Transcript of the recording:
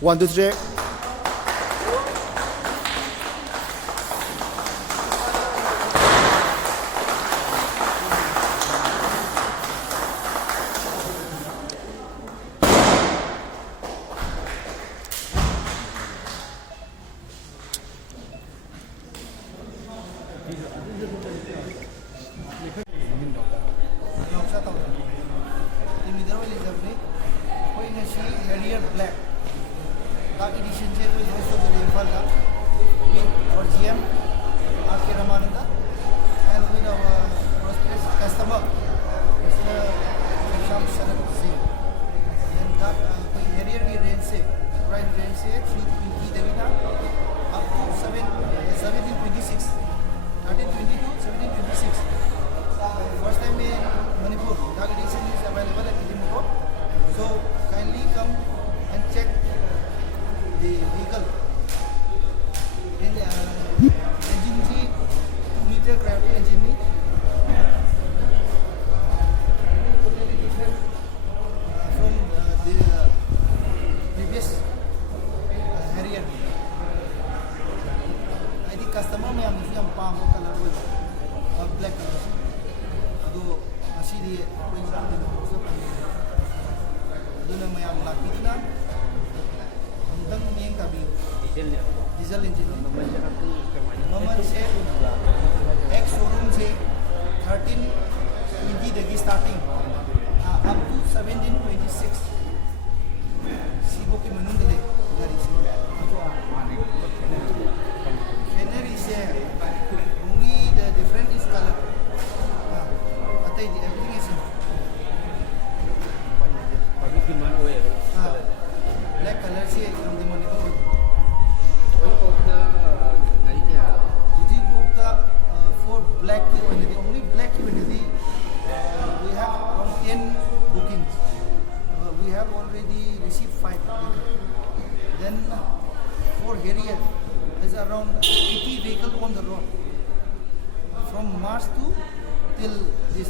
1, 2, 3. Harrier Black. Dark edition je koi also the Infal ka with our GM R.K. Ramananda and with our prosperous customer Mr. Sham Sharan Singh. And that koi Harrier ki range se right range se 320 devina up to 1726 1322 1726. First time in Manipur dark edition is available at Timur. So kindly come and check the vehicle. Engine is 2-liter gravity engine. Totally different from the previous Harrier. I think customer may have used palm color with black color. Although I see the doon may ang laki na hanggang may ang kabi diesel engine naman siya ex showroom siya 1320 dagi starting up to 1726 sibo ki manun dile gari siya Canary siya only the different is color atay the everything is black color से हम दिमाग में तो जी बोलता for black की वजह से only black की वजह से we have around 10 bookings. We have already received 5 bookings. Then for Harrier there's around 80 vehicles on the road from March to till this.